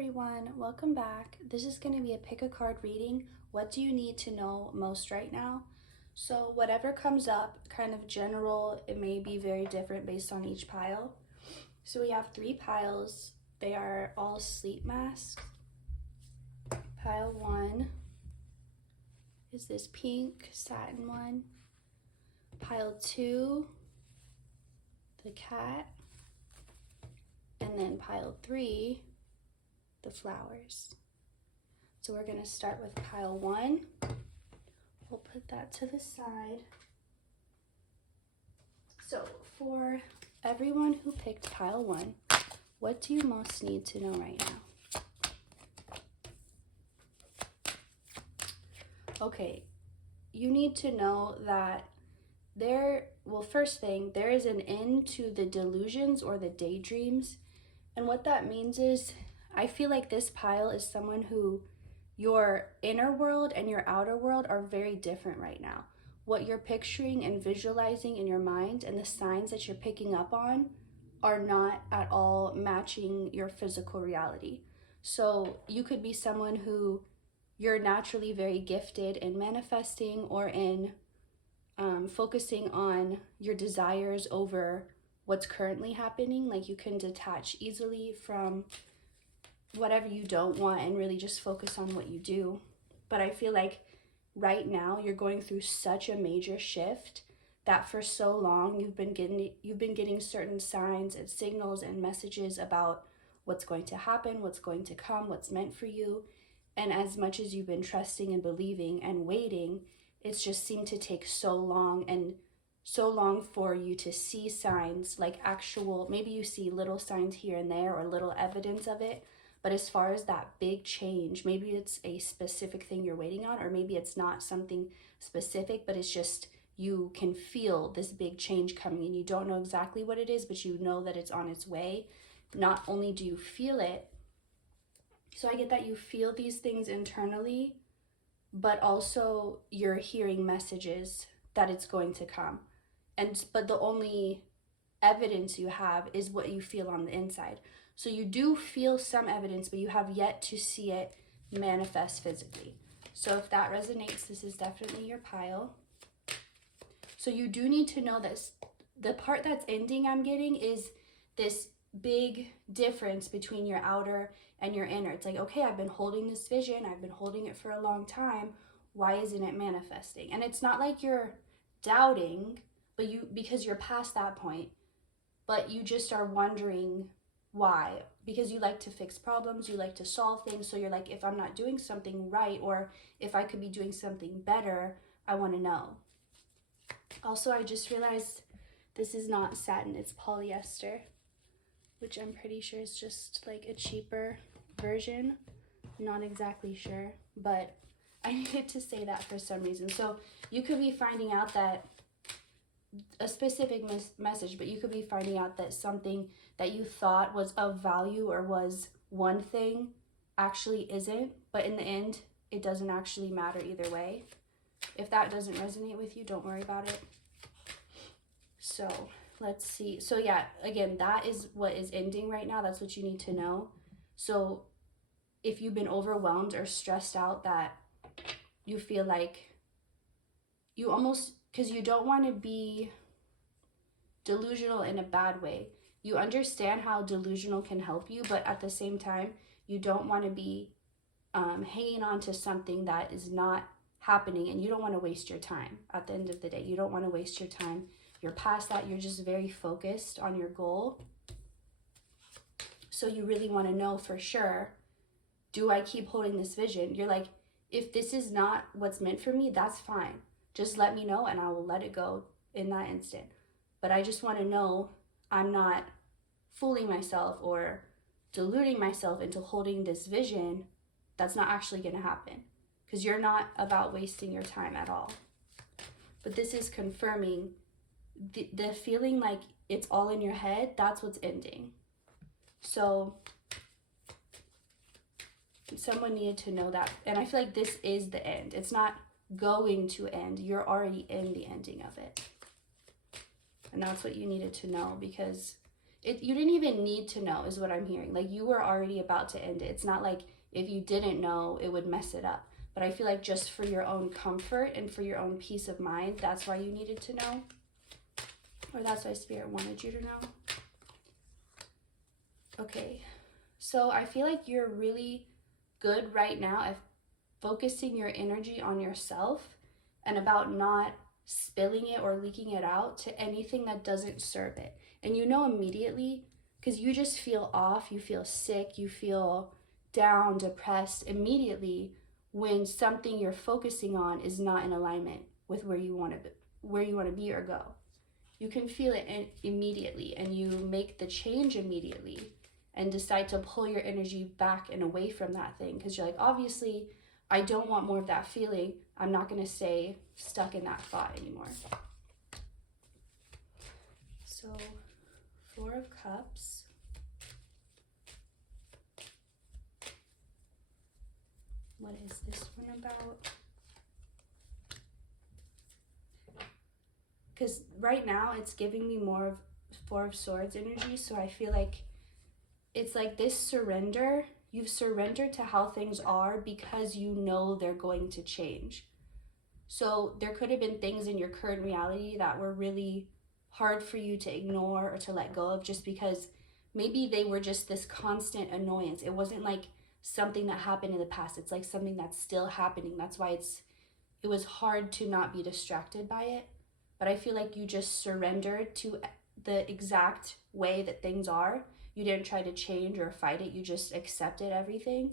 everyone, welcome back. This is going to be a pick a card reading. What do you need to know most right now? So whatever comes up, kind of general, it may be very different based on each pile. So we have 3 piles. They are all sleep masks. Pile 1 is this pink satin one. Pile 2, the cat. And then pile 3, the flowers. So we're going to start with pile 1. We'll put that to the side. So for everyone who picked pile 1, what do you most need to know right now? Okay, you need to know that first thing, there is an end to the delusions or the daydreams. And what that means is, I feel like this pile is someone who your inner world and your outer world are very different right now. What you're picturing and visualizing in your mind and the signs that you're picking up on are not at all matching your physical reality. So you could be someone who you're naturally very gifted in manifesting or in focusing on your desires over what's currently happening. Like you can detach easily from whatever you don't want and really just focus on what you do. But I feel like right now you're going through such a major shift that for so long you've been getting certain signs and signals and messages about what's going to happen, what's going to come, what's meant for you. And as much as you've been trusting and believing and waiting, it's just seemed to take so long for you to see signs, like actual, maybe you see little signs here and there or little evidence of it. But as far as that big change, maybe it's a specific thing you're waiting on, or maybe it's not something specific, but it's just you can feel this big change coming and you don't know exactly what it is, but you know that it's on its way. Not only do you feel it, so I get that you feel these things internally, but also you're hearing messages that it's going to come. But the only evidence you have is what you feel on the inside. So you do feel some evidence, but you have yet to see it manifest physically. So if that resonates, this is definitely your pile. So you do need to know this. The part that's ending I'm getting is this big difference between your outer and your inner. It's like, okay, I've been holding this vision. I've been holding it for a long time. Why isn't it manifesting? And it's not like you're doubting, because you're past that point, but you just are wondering why, because you like to fix problems, you like to solve things. So you're like, if I'm not doing something right, or if I could be doing something better, I want to know. Also, I just realized this is not satin, it's polyester, which I'm pretty sure is just like a cheaper version. Not exactly sure, but I needed to say that for some reason. So you could be finding out that a specific message, but you could be finding out that something that you thought was of value or was one thing actually isn't, but in the end it doesn't actually matter either way. If that doesn't resonate with you, don't worry about it. So let's see. So yeah, again, that is what is ending right now. That's what you need to know. So if you've been overwhelmed or stressed out, that you feel like you almost, because you don't want to be delusional in a bad way. You understand how delusional can help you, but at the same time, you don't want to be hanging on to something that is not happening, and you don't want to waste your time. At the end of the day, you don't want to waste your time. You're past that. You're just very focused on your goal. So you really want to know for sure, do I keep holding this vision? You're like, if this is not what's meant for me, that's fine. Just let me know and I will let it go in that instant. But I just want to know I'm not fooling myself or deluding myself into holding this vision that's not actually going to happen. Because you're not about wasting your time at all. But this is confirming the feeling like it's all in your head. That's what's ending. So someone needed to know that. And I feel like this is the end. It's not going to end. You're already in the ending of it. And that's what you needed to know, because You didn't even need to know is what I'm hearing. Like you were already about to end it. It's not like if you didn't know, it would mess it up. But I feel like just for your own comfort and for your own peace of mind, that's why you needed to know. Or that's why Spirit wanted you to know. Okay, so I feel like you're really good right now at focusing your energy on yourself and about not spilling it or leaking it out to anything that doesn't serve it. And you know immediately, because you just feel off, you feel sick, you feel down, depressed immediately when something you're focusing on is not in alignment with where you want to be or go. You can feel it immediately, and you make the change immediately and decide to pull your energy back and away from that thing, because you're like, obviously I don't want more of that feeling. I'm not going to stay stuck in that thought anymore. So 4 of Cups. What is this one about? Because right now it's giving me more of 4 of Swords energy. So I feel like it's like this surrender. You've surrendered to how things are because you know they're going to change. So there could have been things in your current reality that were really hard for you to ignore or to let go of, just because maybe they were just this constant annoyance. It wasn't like something that happened in the past. It's like something that's still happening. That's why it was hard to not be distracted by it. But I feel like you just surrendered to the exact way that things are. You didn't try to change or fight it. You just accepted everything.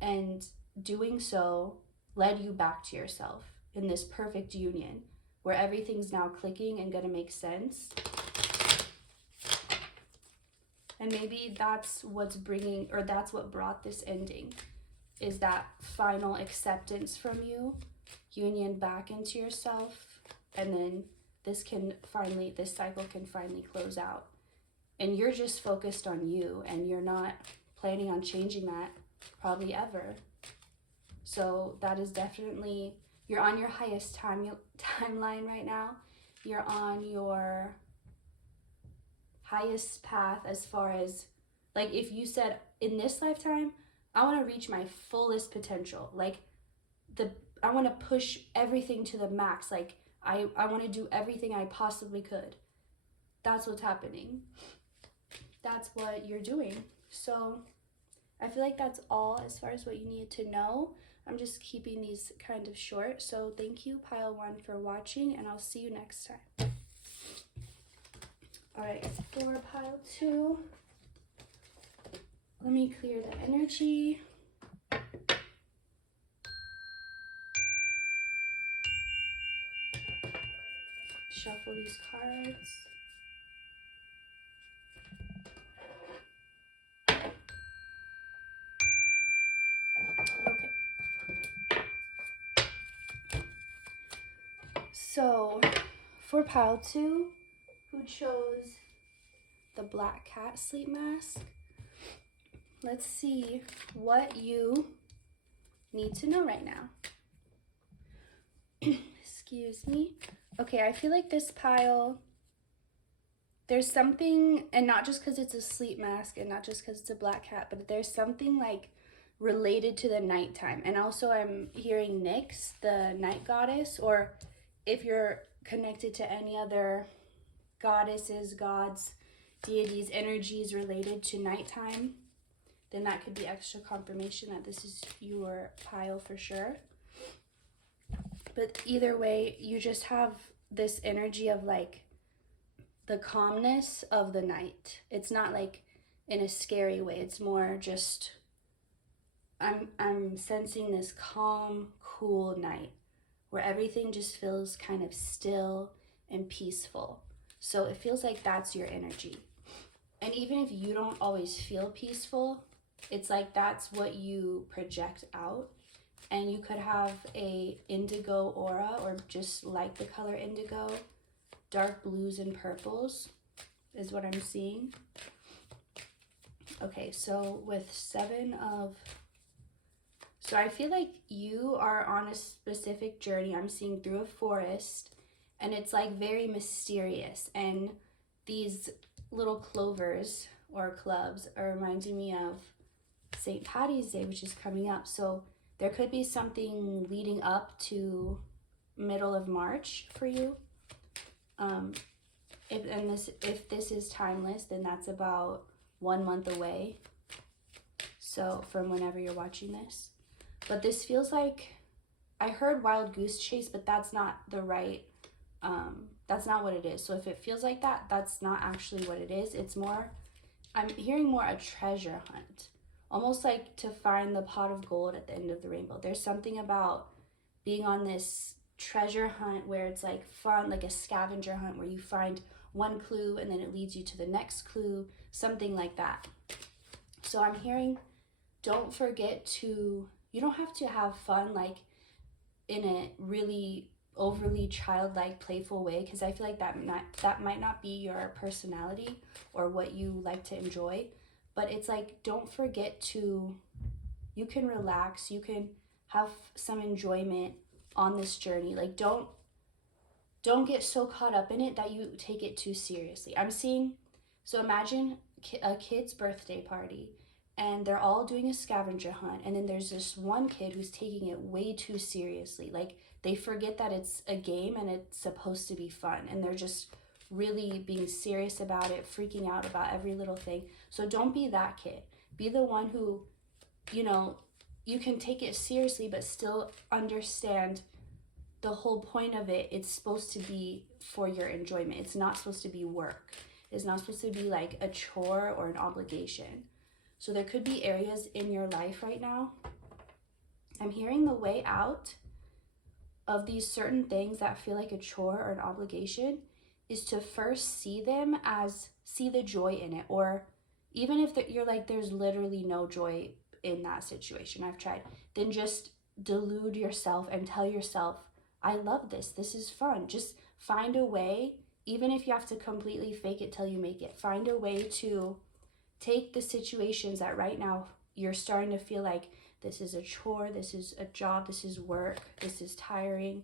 And doing so led you back to yourself in this perfect union where everything's now clicking and gonna make sense. And maybe that's what's bringing, or that's what brought this ending, is that final acceptance from you, union back into yourself, and then this cycle can finally close out. And you're just focused on you, and you're not planning on changing that probably ever. So that is definitely, you're on your highest timeline right now. You're on your highest path as far as, like, if you said in this lifetime, I want to reach my fullest potential. Like I want to push everything to the max. Like I want to do everything I possibly could. That's what's happening. That's what you're doing. So I feel like that's all as far as what you needed to know. I'm just keeping these kind of short. So thank you, Pile 1, for watching, and I'll see you next time. All right, for Pile 2, let me clear the energy. Shuffle these cards. So, for Pile 2, who chose the Black Cat Sleep Mask, let's see what you need to know right now. Excuse me. Okay, I feel like this pile, there's something, and not just because it's a sleep mask and not just because it's a black cat, but there's something like related to the nighttime. And also I'm hearing Nyx, the night goddess, or if you're connected to any other goddesses, gods, deities, energies related to nighttime, then that could be extra confirmation that this is your pile for sure. But either way, you just have this energy of like the calmness of the night. It's not like in a scary way. It's more just, I'm sensing this calm, cool night where everything just feels kind of still and peaceful. So it feels like that's your energy. And even if you don't always feel peaceful, it's like that's what you project out. And you could have a indigo aura, or just like the color indigo. Dark blues and purples is what I'm seeing. Okay, so with so I feel like you are on a specific journey. I'm seeing through a forest, and it's like very mysterious, and these little clovers or clubs are reminding me of St. Patty's Day, which is coming up. So there could be something leading up to middle of March for you. If this is timeless, then that's about 1 month away. So from whenever you're watching this. But this feels like, I heard wild goose chase, but that's not the right, that's not what it is. So if it feels like that, that's not actually what it is. It's more, I'm hearing more a treasure hunt. Almost like to find the pot of gold at the end of the rainbow. There's something about being on this treasure hunt where it's like fun, like a scavenger hunt where you find one clue and then it leads you to the next clue, something like that. So I'm hearing, don't forget to, you don't have to have fun like in a really overly childlike, playful way, because I feel like that might not be your personality or what you like to enjoy. But it's like, don't forget to, you can relax, you can have some enjoyment on this journey. Like, don't get so caught up in it that you take it too seriously. I'm seeing, so imagine a kid's birthday party and they're all doing a scavenger hunt, and then there's this one kid who's taking it way too seriously. Like, they forget that it's a game and it's supposed to be fun, and they're just really being serious about it, freaking out about every little thing. So don't be that kid. Be the one who, you know, you can take it seriously but still understand the whole point of it. It's supposed to be for your enjoyment. It's not supposed to be work. It's not supposed to be like a chore or an obligation. So there could be areas in your life right now. I'm hearing the way out of these certain things that feel like a chore or an obligation is to first see them as, see the joy in it. Or even if you're like, there's literally no joy in that situation, I've tried, then just delude yourself and tell yourself, I love this, this is fun. Just find a way, even if you have to completely fake it till you make it, find a way to take the situations that right now you're starting to feel like this is a chore, this is a job, this is work, this is tiring,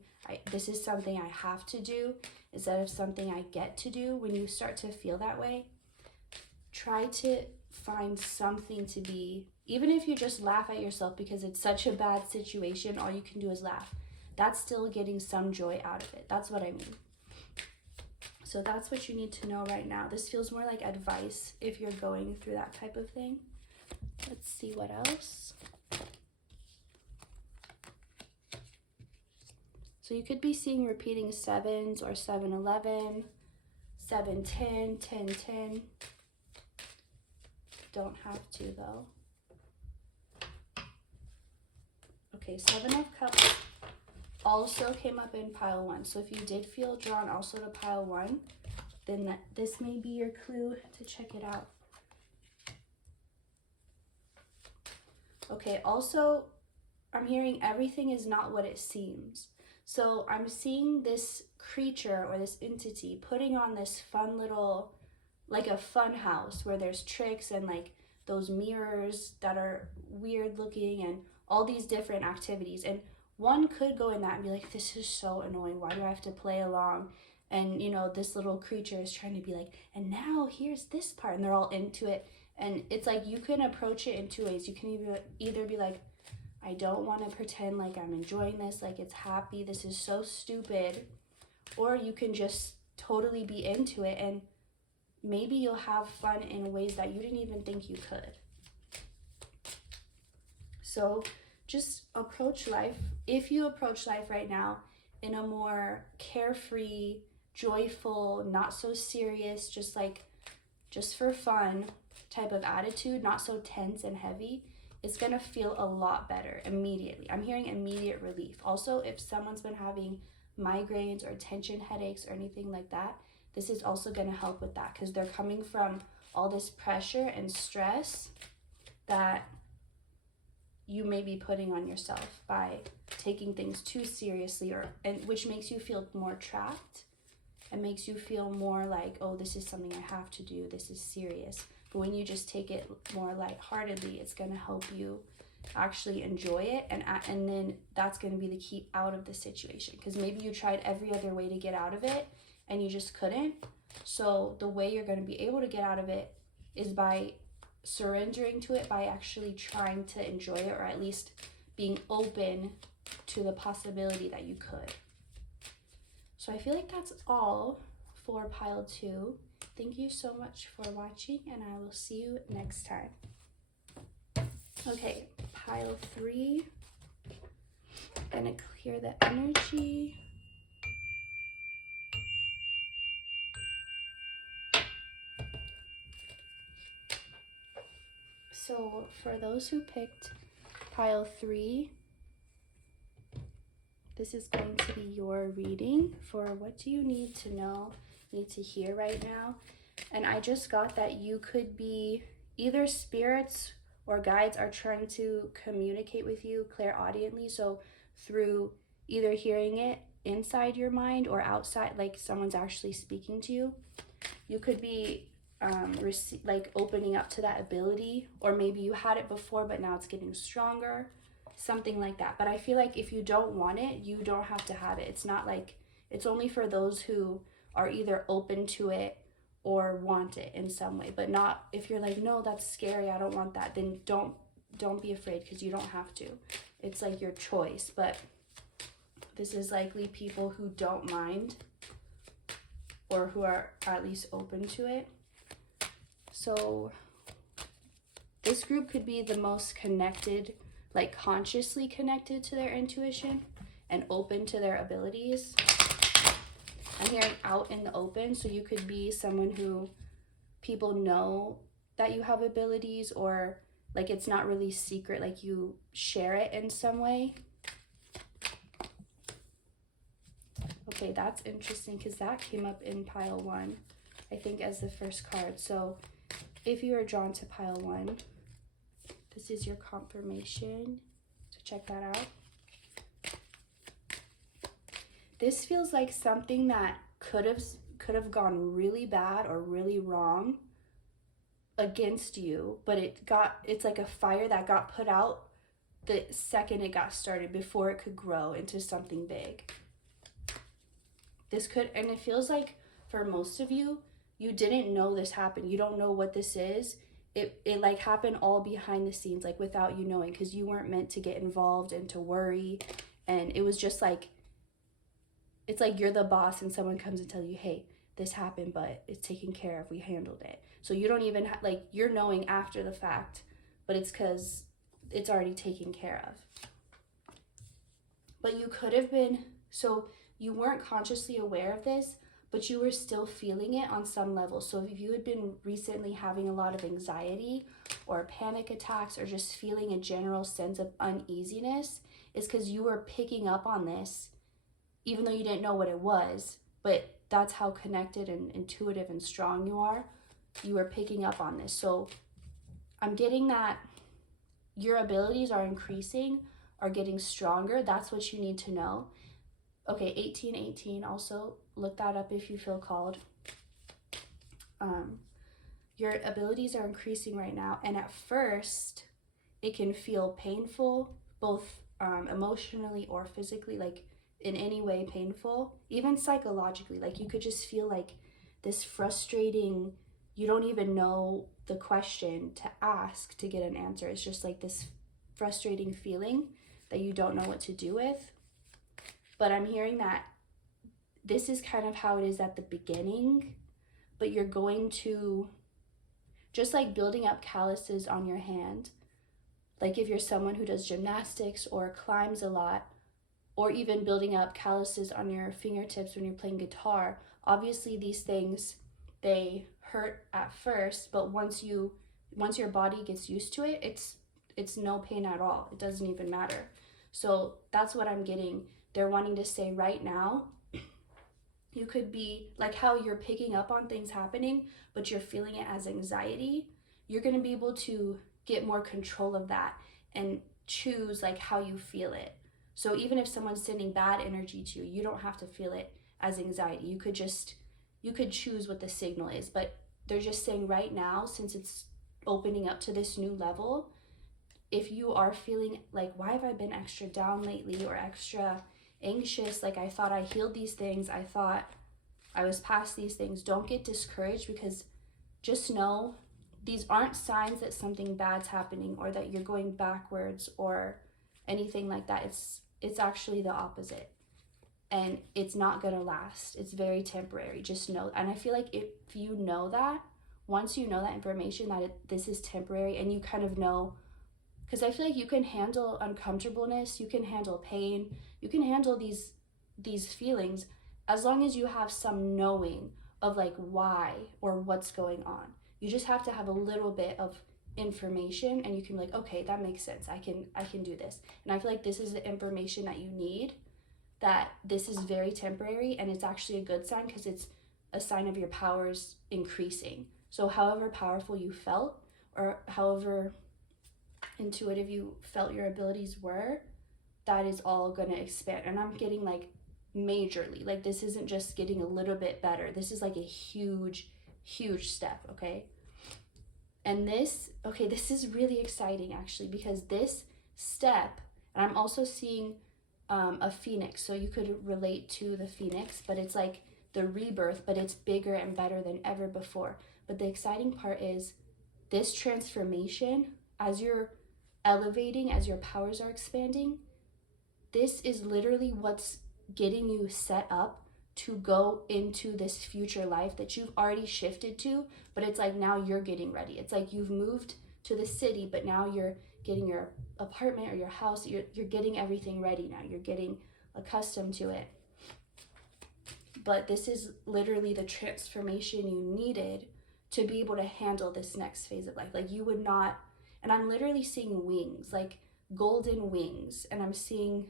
this is something I have to do instead of something I get to do. When you start to feel that way, try to find something to be, even if you just laugh at yourself because it's such a bad situation, all you can do is laugh. That's still getting some joy out of it. That's what I mean. So that's what you need to know right now. This feels more like advice if you're going through that type of thing. Let's see what else. So you could be seeing repeating sevens or 7-11, 7-10, 10-10. Don't have to though. Okay, 7 of Cups also came up in pile 1. So if you did feel drawn also to pile 1, then this may be your clue to check it out. Okay, also I'm hearing everything is not what it seems. So I'm seeing this creature or this entity putting on this fun little, like a fun house where there's tricks and like those mirrors that are weird looking and all these different activities. And one could go in that and be like, this is so annoying. Why do I have to play along? And, you know, this little creature is trying to be like, and now here's this part. And they're all into it. And it's like, you can approach it in 2 ways. You can either be like, I don't want to pretend like I'm enjoying this, like it's happy, this is so stupid. Or you can just totally be into it and maybe you'll have fun in ways that you didn't even think you could. So just approach life. If you approach life right now in a more carefree, joyful, not so serious, just for fun type of attitude, not so tense and heavy, it's gonna feel a lot better immediately. I'm hearing immediate relief. Also, if someone's been having migraines or tension headaches or anything like that, this is also gonna help with that because they're coming from all this pressure and stress that you may be putting on yourself by taking things too seriously, and which makes you feel more trapped and makes you feel more like, oh, this is something I have to do, this is serious. But when you just take it more lightheartedly, it's going to help you actually enjoy it, and then that's going to be the key out of the situation, because maybe you tried every other way to get out of it and you just couldn't. So the way you're going to be able to get out of it is by surrendering to it, by actually trying to enjoy it, or at least being open to the possibility that you could. So I feel like that's all for pile 2. Thank you so much for watching, and I will see you next time. Okay, pile 3. Gonna clear the energy. So for those who picked pile 3, this is going to be your reading for what do you need to know, need to hear right now. And I just got that you could be either spirits or guides are trying to communicate with you clairaudiently. So through either hearing it inside your mind or outside, like someone's actually speaking to you. You could be like opening up to that ability, or maybe you had it before but now it's getting stronger, something like that. But I feel like if you don't want it, you don't have to have it. It's not like, it's only for those who are either open to it or want it in some way, but not if you're like, no, that's scary, I don't want that, then don't be afraid, because you don't have to. It's like your choice. But this is likely people who don't mind, or who are at least open to it. So this group could be the most connected, like consciously connected to their intuition and open to their abilities. I'm hearing out in the open, so you could be someone who people know that you have abilities, or like it's not really secret, like you share it in some way. Okay, that's interesting, because that came up in pile 1, I think, as the first card. So if you are drawn to pile 1, this is your confirmation, so check that out. This feels like something that could have gone really bad or really wrong against you, but it's like a fire that got put out the second it got started, before it could grow into something big. This could, and it feels like for most of you, you didn't know this happened. You don't know what this is. It like happened all behind the scenes, like without you knowing, because you weren't meant to get involved and to worry. And it was just like, it's like you're the boss and someone comes and tells you, hey, this happened, but it's taken care of, we handled it. So you don't even like, you're knowing after the fact, but it's because it's already taken care of. But you could have been, so you weren't consciously aware of this, but you were still feeling it on some level. So if you had been recently having a lot of anxiety or panic attacks, or just feeling a general sense of uneasiness, it's because you were picking up on this, even though you didn't know what it was. But that's how connected and intuitive and strong you are. You were picking up on this. So I'm getting that your abilities are increasing, are getting stronger. That's what you need to know. Okay, 1818, also look that up if you feel called. Your abilities are increasing right now, and at first it can feel painful, both emotionally or physically, like in any way painful, even psychologically. Like you could just feel like this frustrating, you don't even know the question to ask to get an answer. It's just like this frustrating feeling that you don't know what to do with. But I'm hearing that this is kind of how it is at the beginning, but you're going to, just like building up calluses on your hand, like if you're someone who does gymnastics or climbs a lot, or even building up calluses on your fingertips when you're playing guitar, obviously these things, they hurt at first, but once your body gets used to it, it's no pain at all. It doesn't even matter. So that's what I'm getting. They're wanting to say right now, you could be like how you're picking up on things happening, but you're feeling it as anxiety. You're going to be able to get more control of that and choose like how you feel it. So even if someone's sending bad energy to you, you don't have to feel it as anxiety. You could choose what the signal is, but they're just saying right now, since it's opening up to this new level, if you are feeling like, why have I been extra down lately or extra anxious? Like I thought I healed these things. I thought I was past these things. Don't get discouraged, because just know these aren't signs that something bad's happening or that you're going backwards or anything like that. It's actually the opposite. And it's not gonna last. It's very temporary. Just know. And I feel like if you know that, once you know that information, that this is temporary, and you kind of know, because I feel like you can handle uncomfortableness, you can handle pain, you can handle these feelings, as long as you have some knowing of like why or what's going on. You just have to have a little bit of information, and you can be like, okay, that makes sense. I can do this. And I feel like this is the information that you need, that this is very temporary, and it's actually a good sign, because it's a sign of your powers increasing. So however powerful you felt, or however intuitive you felt your abilities were, that is all going to expand. And I'm getting like majorly, like this isn't just getting a little bit better. This is like a huge step, okay? And this is really exciting actually, because this step, and I'm also seeing a phoenix, so you could relate to the phoenix, but it's like the rebirth, but it's bigger and better than ever before. But the exciting part is this transformation, as you're elevating, as your powers are expanding, this is literally what's getting you set up to go into this future life that you've already shifted to, but it's like now you're getting ready. It's like you've moved to the city, but now you're getting your apartment or your house. You're getting everything ready now. You're getting accustomed to it. But this is literally the transformation you needed to be able to handle this next phase of life. Like you would not, and I'm literally seeing wings, like golden wings, and I'm seeing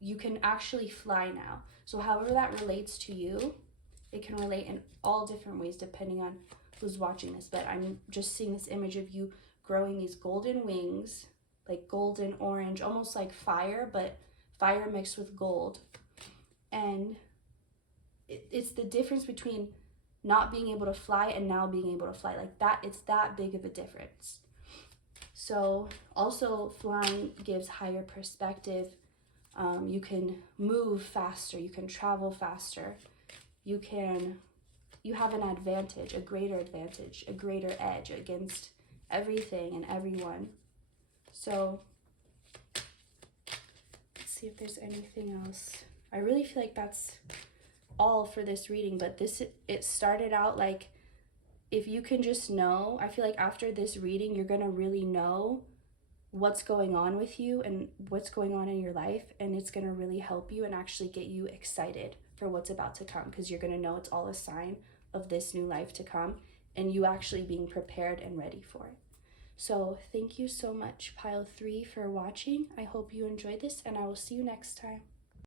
you can actually fly now. So however that relates to you, it can relate in all different ways depending on who's watching this. But I'm just seeing this image of you growing these golden wings, like golden orange, almost like fire, but fire mixed with gold. And it's the difference between not being able to fly and now being able to fly. Like that, it's that big of a difference. So also flying gives higher perspective. You can move faster, you can travel faster, you have an advantage, a greater advantage, a greater edge against everything and everyone. So let's see if there's anything else. I really feel like that's all for this reading, but it started out like, if you can just know, I feel like after this reading, you're gonna really know what's going on with you and what's going on in your life, and it's going to really help you and actually get you excited for what's about to come, because you're going to know it's all a sign of this new life to come and you actually being prepared and ready for it. So thank you so much, Pile 3, for watching. I hope you enjoyed this, and I will see you next time.